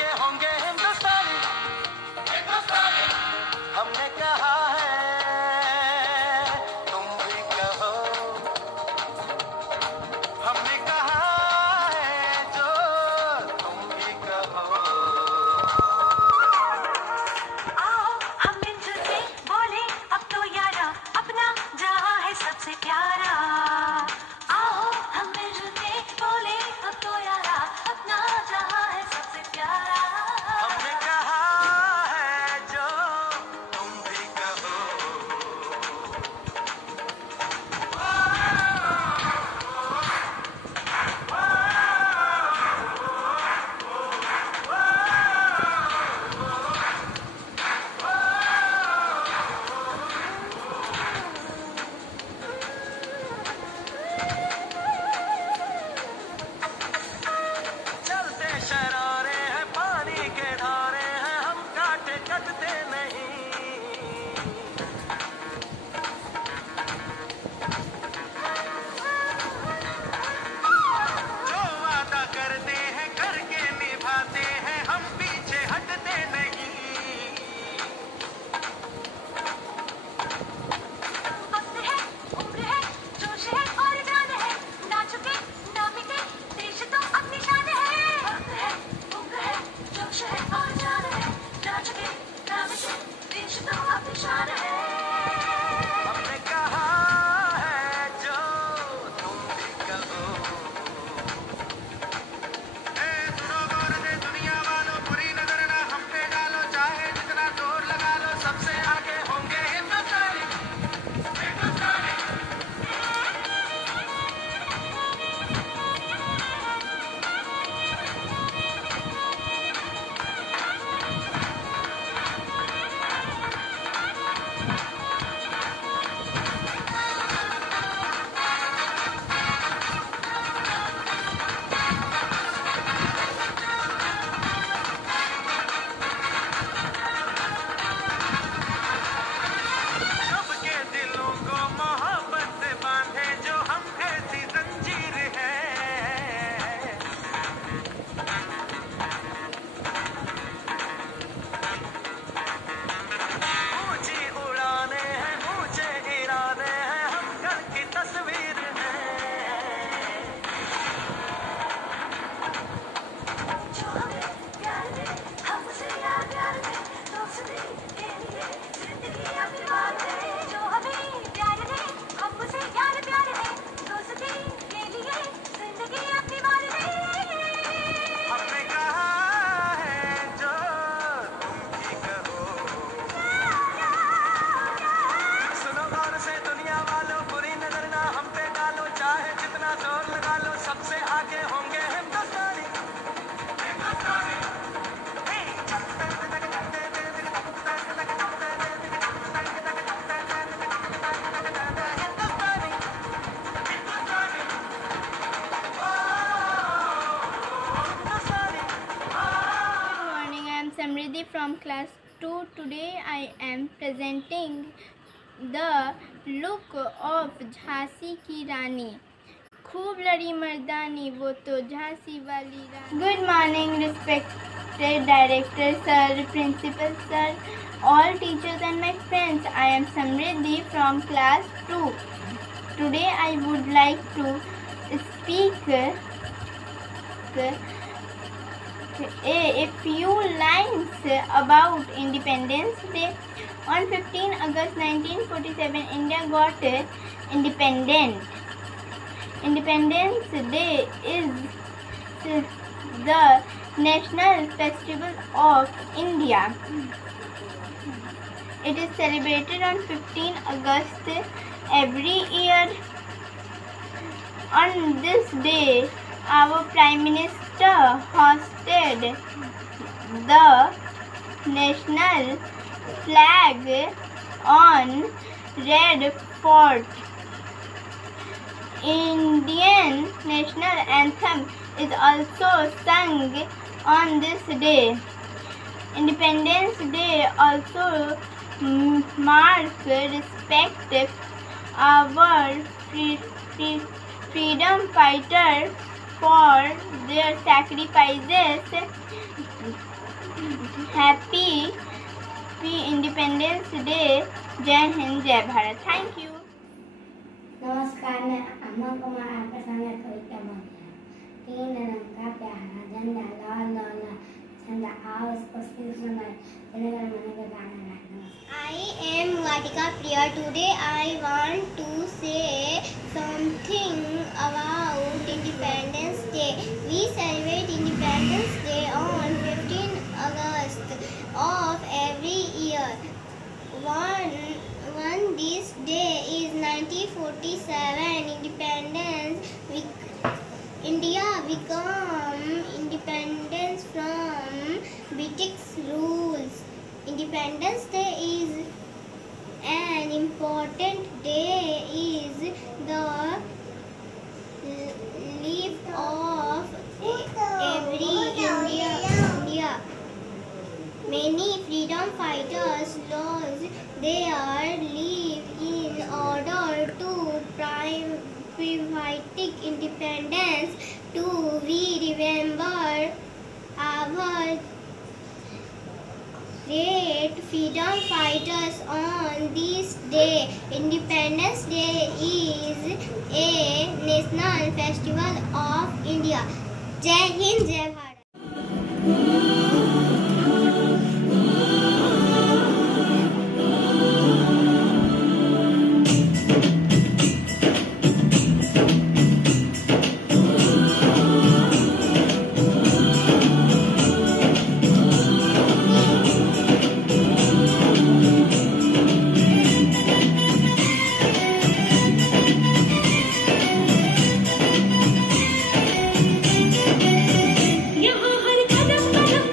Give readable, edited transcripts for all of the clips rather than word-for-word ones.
आगे होंगे हिंदुस्तानी। हमने कहा है तुम भी कहो, हमने कहा है जो तुम भी कहो। आओ हम मिलजुल के बोले अब तो यारा, अपना जहां है सबसे प्यारा। आओ हम मिलजुल के बोले अब तो यारा, अपना जहां है सबसे प्यारा। हमने कहा है जो तुम भी कहो। चलते शरारे हैं, पानी के धारे हैं, हम काटे कटते नहीं। जो वादा करते हैं करके निभाते हैं, हम पीछे हटते नहीं। वक्त है, उम्र है, जोश है और जान है, ना झुके ना मिटे देश तो अपनी शान है। वक्त है, उम्र है, जोश है और जान है, ना झुके ना मिटे देश तो अपनी शान है। हमने कहा है जो तुम भी कहो। सुनो गौर से दुनिया वालों, बुरी नजर ना हम पे डालो, चाहे जितना जोर लगा लो, सबसे आगे होंगे हिंदुस्तानी। सबके दिलों को मोहब्बत से बांधे जो हम ऐसी जंजीर है। ऊंची उड़ाने हैं, ऊंचे इरादे हैं, हम कल की तस्वीर है। जो हमें प्यार दे, हमसे यार प्यार दे, दोस्ती के लिए जिंदगी अपनी बार दे। जो हमें प्यार दे, हमसे यार प्यार दे, दोस्ती के लिए जिंदगी अपनी बार दे। हमने कहा है जो तुम भी कहो। सुनो गौर से दुनिया वालों, बुरी नजर ना हम पे डालो, चाहे जितना जोर लगा लो, सबसे आगे होंगे हिंदुस्तानी। Good morning, I am Samriddhi from class 2. Today I am presenting the look of Jhansi की रानी। खूब लड़ी मर्दानी वो तो झांसी वाली रानी। Good morning, respected director sir, principal sir, all teachers and my friends. I am Samriddhi from class 2. Today I would like to speak a few lines about Independence Day. On 15 August 1947, India got independent. Independence Day is the national festival of India. It is celebrated on 15 August every year. On this day, our Prime Minister hosted the national flag on Red Fort. Indian national anthem is also sung on this day. Independence Day also marks respect our freedom fighters for their sacrifices happy independence day. जय हिंद, जय Bharat. Thank you. नमस्कार, मैं अमन कुमार आपके सामने कविता बोल रहा हूँ। 3 रंग का प्यारा झंडा लाल लाल झंडा, आओ इसको सिर बनाए, जनगण मन के गाना गाए। I am Vatika Priya. Today I want to say something about Independence Day. We celebrate Independence Day on 15 August of every year. One this day is 1947. India became independence from British rules. Independence Day is an important day. Is the life of every India. Many freedom fighters lost their lives in order to private independence. To we remember our great freedom fighters on this day. Independence Day is a national festival of India. जय हिंद, जय भारत। यहाँ हर कदम कदम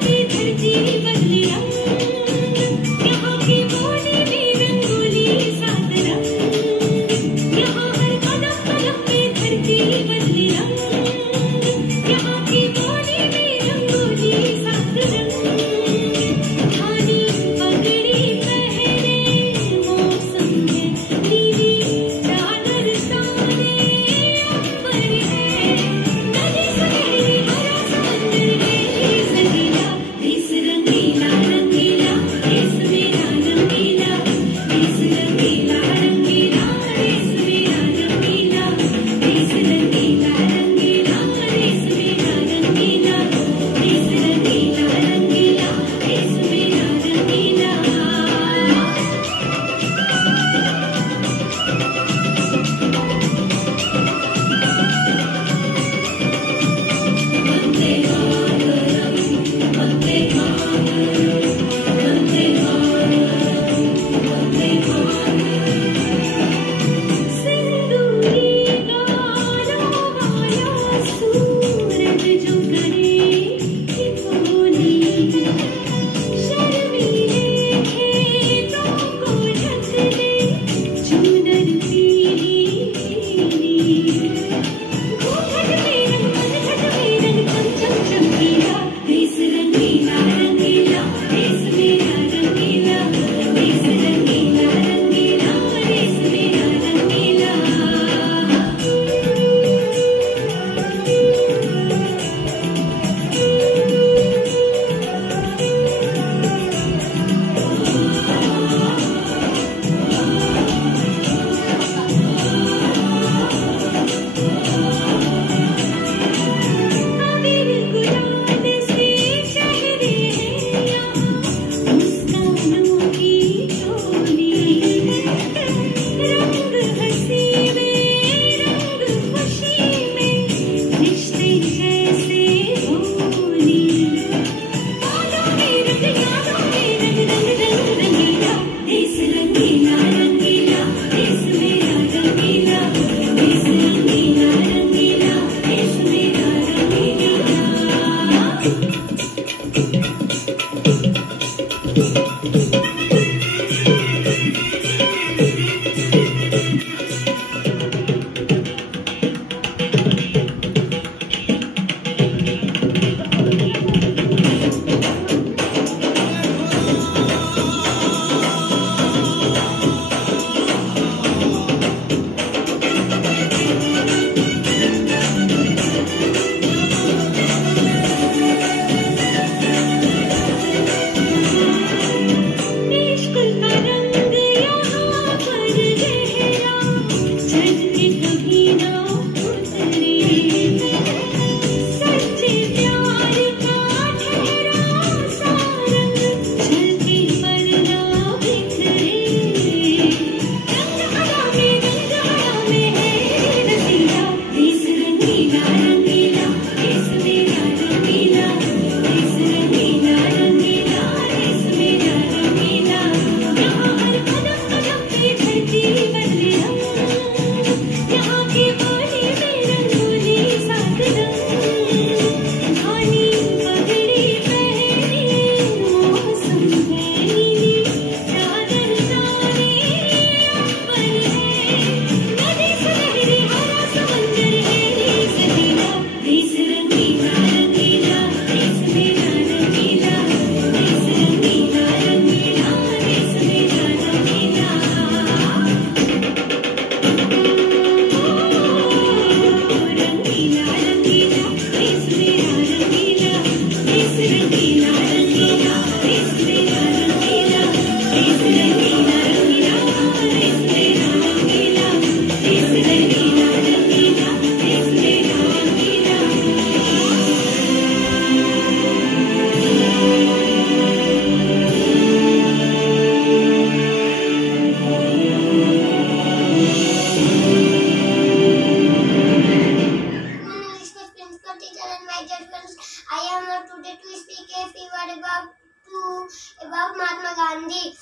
Gandhi.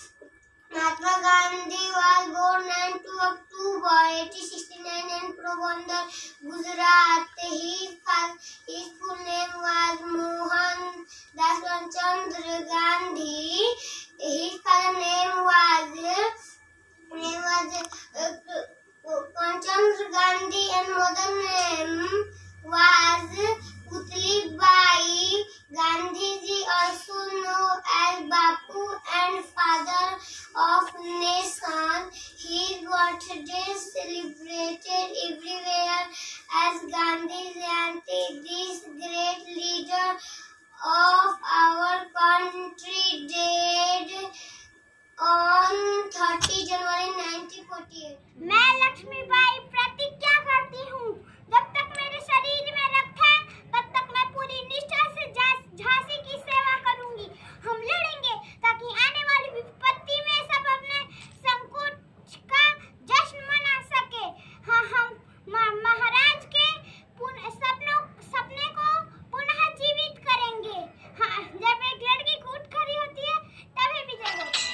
Mahatma Gandhi was born on 2 October 1869 in Porbandar, Gujarat. His full name was Mohan Das Chandra Gandhi. His father name was Chandra Gandhi and mother name was Putli Bai. Gandhiji, also known as Bapu and father of nation. His birthday is celebrated everywhere as Gandhi Jayanti. This great leader of our country died on 30 January 1948. मैं लक्ष्मीबाई प्रतिज्ञा करती हूँ, जब तक मेरे शरीर में रक्त है तब तक मैं पूरी निष्ठा से झांसी की सेवा करूंगी। हम लड़ेंगे ताकि आने वाली विपत्ति में सब अपने संकोच का जश्न मना सके। हाँ, हम महाराज के सपने को पुनः जीवित करेंगे। हाँ, जब एक लड़की कूद खड़ी होती है तभी विजय होती है।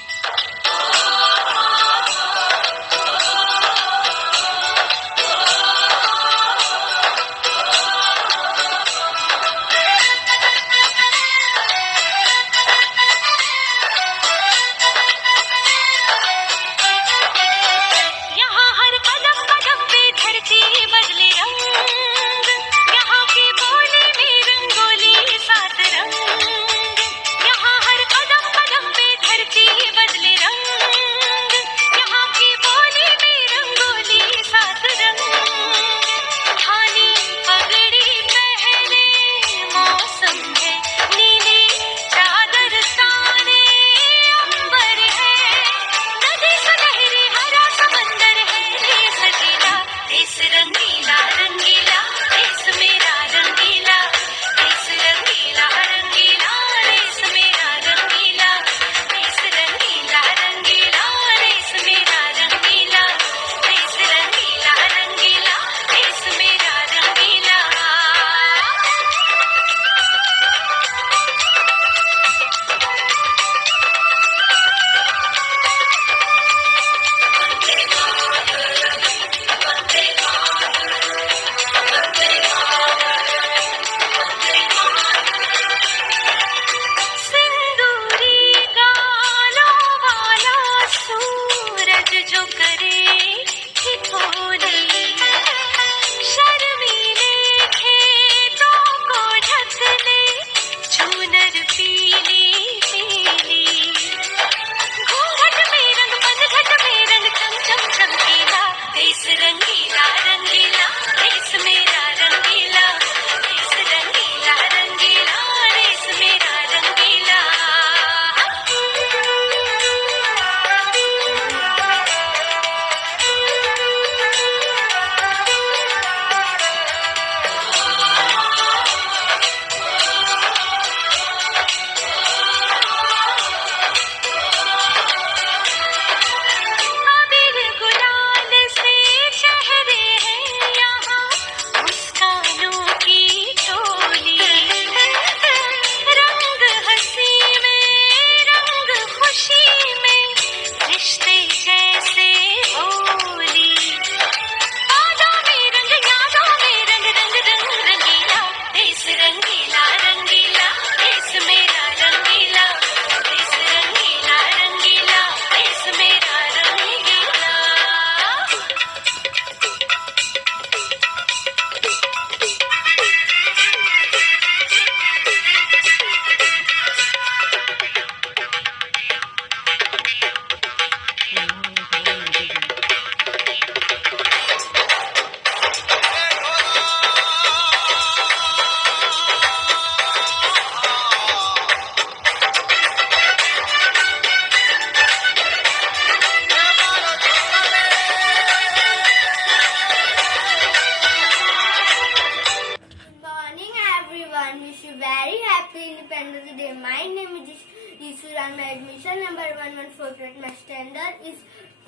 My admission number 114, my standard is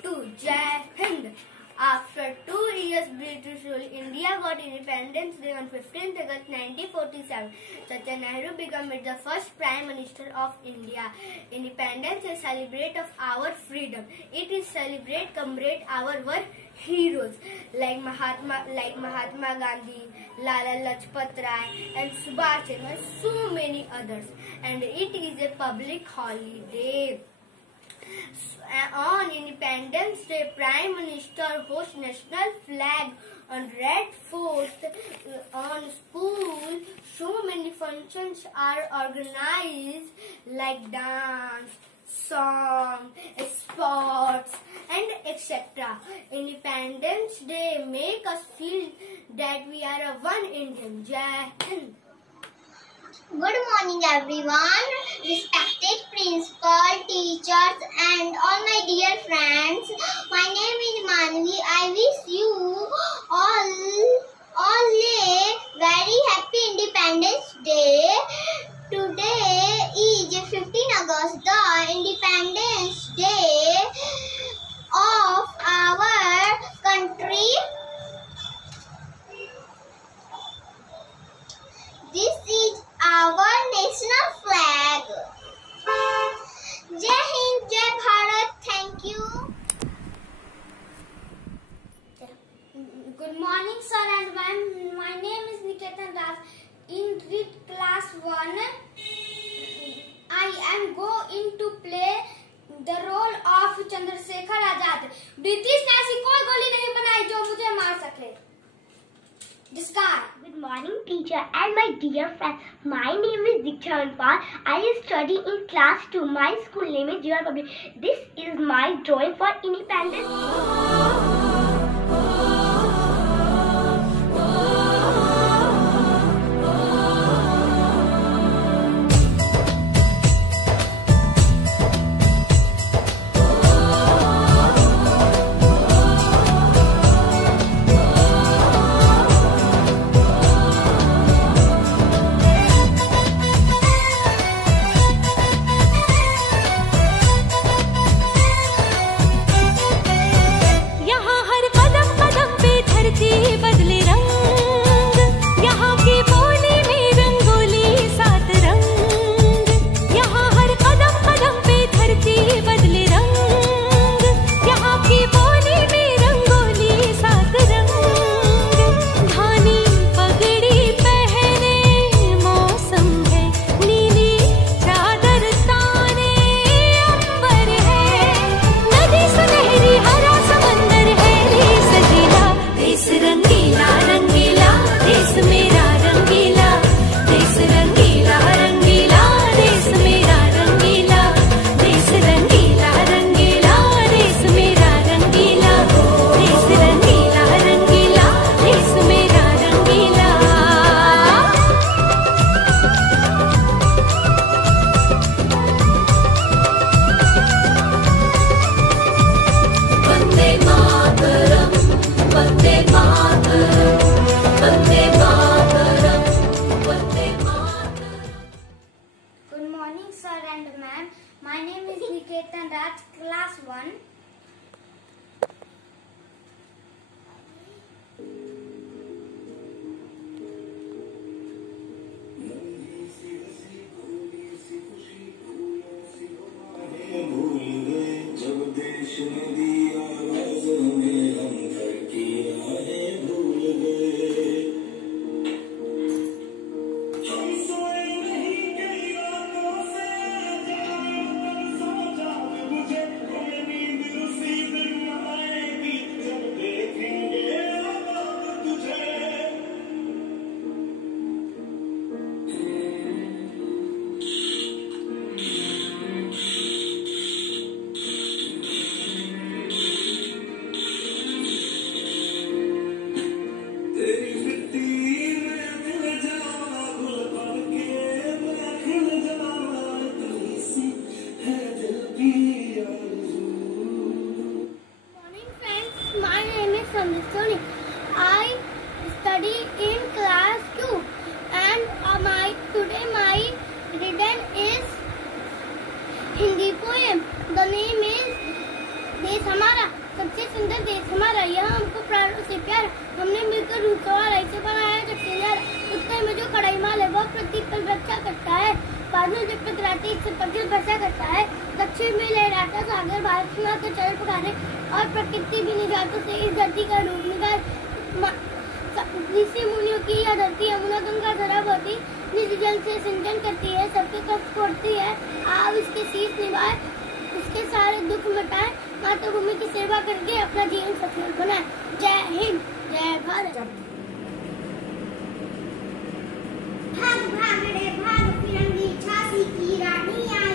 2. Jai Hind. After 2 years British rule, India got Independence Day on 15th August 1947. Chacha Nehru became the first Prime Minister of India. Independence is celebrate of our freedom. It is celebrate commemorate our heroes like Mahatma Gandhi, Lala Lajpat Rai, and Subhash Chandra, and so many others. And it is a public holiday. On Independence Day, Prime Minister hosts national flag on Red Fort. On school, so many functions are organized like dance, song, sports, and etc. Independence Day make us feel that we are a one Indian. Jai Hind. Good morning everyone, respected principal, teachers and all my dear friends. My name is Manvi. I wish you all a very happy Independence Day. Today is 15 August, the Independence Day of our country. This is our national flag. Jai Hind, Jai Bharat. Thank you. Good morning, sir and ma'am. My name is Niketan Raj. In read class 1, I am going to play the role of Chandrasekhar Azad. British ने ऐसी कोई गोली नहीं बनाई जो मुझे मार सके. Discard. Good morning, teacher and my dear friends. My name is Diksha Anpal. I study in class 2. My school name is Jewel Public. This is my drawing for Independence Day. My name is Niketan Raj, class 1. I study in class 2 and today my reading is Hindi poem. The name is Desh Hamara. सबसे सुंदर देश हमारा, यहाँ हमको प्राणों से प्यार। हमने मिलकर रूप सवार से बनाया जब से यार। उत्तर में जो कड़ाई माल है वह प्रतीक पल रक्षा करता है। बादल जब टकराते इससे पक्षी वर्षा करता है। दक्षिण में लहराता सागर भारत में आकर चल पुकारे। और प्रकृति भी निजातों से इस धरती का रूप निकाल। ऋषि मुनियों की यह धरती यमुना गंगा धरा बहती, निज जल से सिंचन करती है, सबके कष्ट छोड़ती है। आप इसके शीश निभाए, उसके सारे दुख मिटाए, मातृभूमि की सेवा करके अपना जीवन सफल बनाए। जय हिंद, जय भारत। भाग भाग रे भाग फिरंगी झांसी की रानी आई,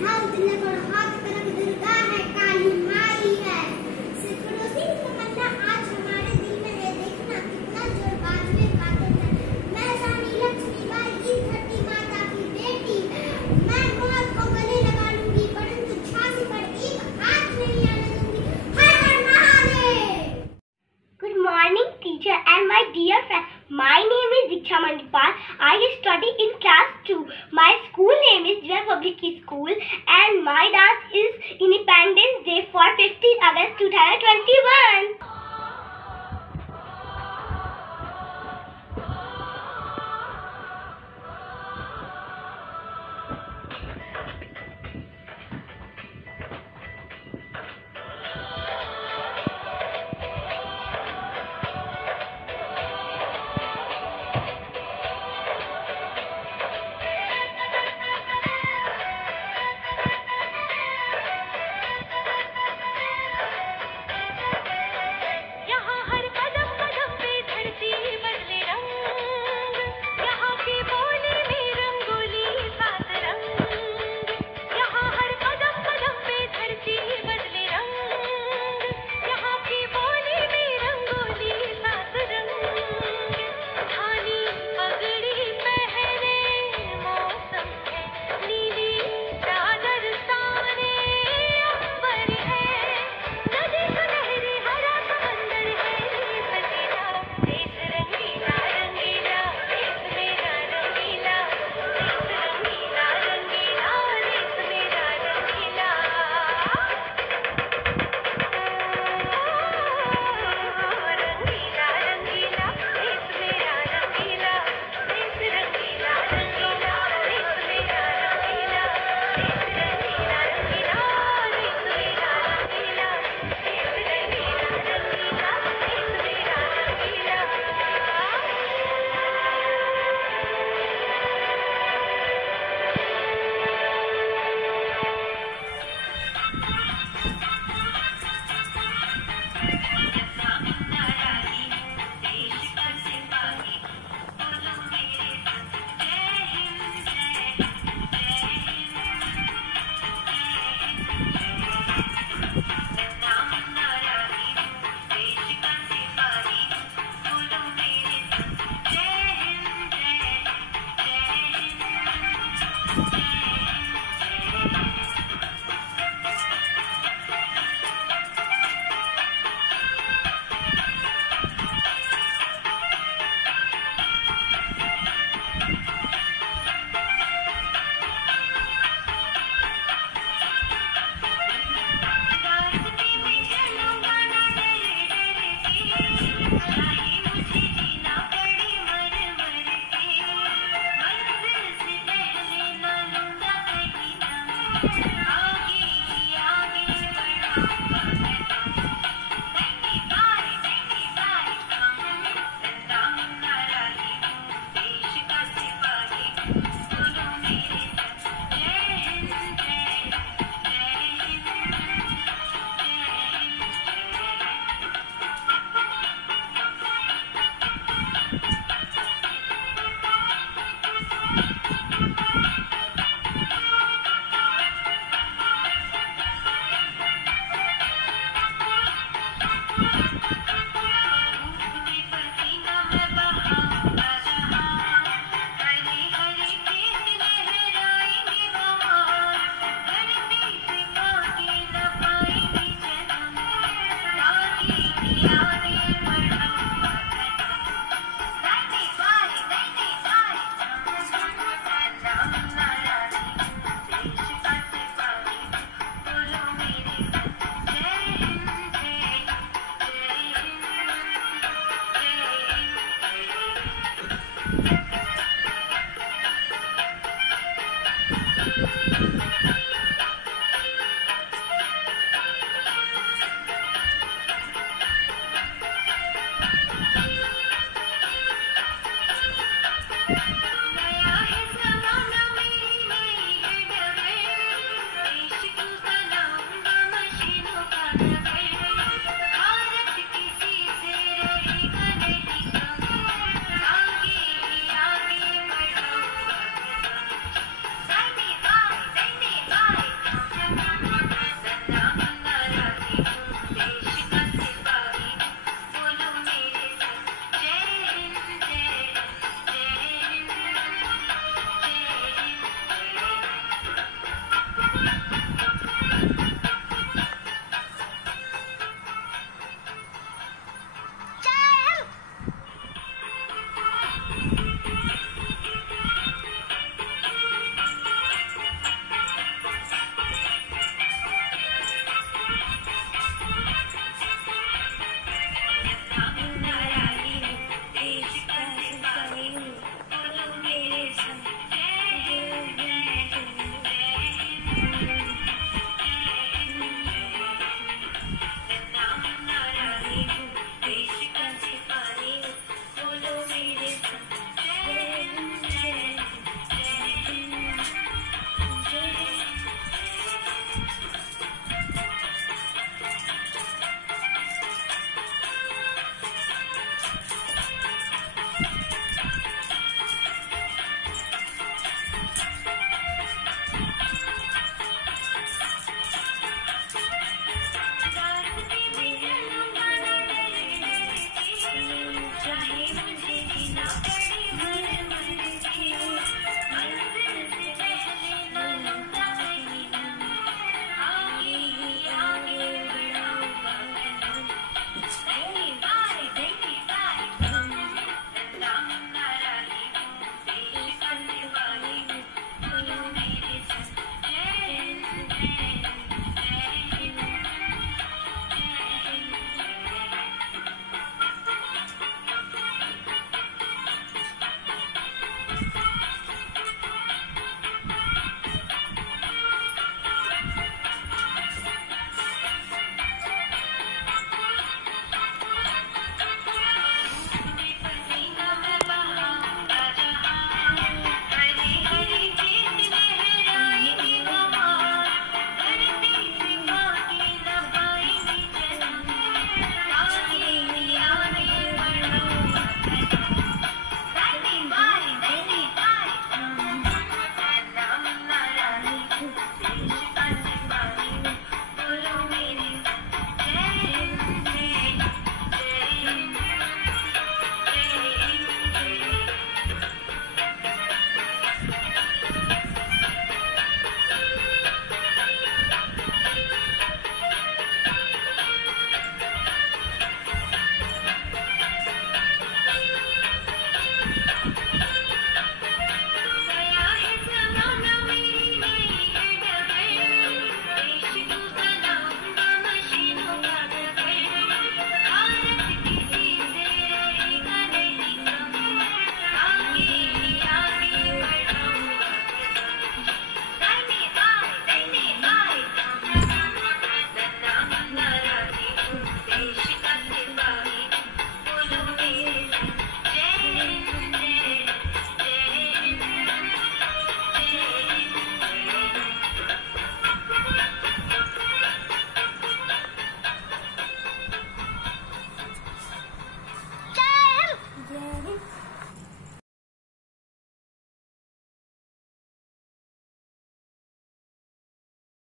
ढाल तिलक और हाथ तरफ दुर्गा है, काली माई है। फिरोजी की तमन्ना आज हमारे दिल में है, देखना कितना जोर बाजरे बादल है। मैं रानी लक्ष्मीबाई की धरती माता की बेटी, मैं मौत को गले लगा लूंगी, परंतु झांसी पर एक हाथ नहीं आने दूंगी। हर हर Mahadev. Good morning, teacher and my dear friend. My name is Diksha Mandipal. I study in class 2. My school name is Jewel Public School and my dance is Independence Day for 15 August 2021. यहाँ हर कदम कदम पे धरती बदले रंग, यहाँ की बोली में रंगोली सात रंग। यहाँ हर कदम कदम पे धरती बदले रंग, यहाँ की बोली में रंगोली सात रंग। धानी पगड़ी पहने मौसम है, नीली चादर ताने अंबर है। नदी सुनहरी हरा समंदर है, सजीला देश रंगीला रंगीला, देश मेरा रंगीला, देश रंगीला रंगीला, देश मेरा रंगीला। रंगीला रंगीला, देश मेरा रंगीला, देश रंगीला रंगीला, देश मेरा रंगीला, देश रंगीला रंगीला, देश मेरा रंगीला, देश रंगीला रंगीला, देश मेरा रंगीला।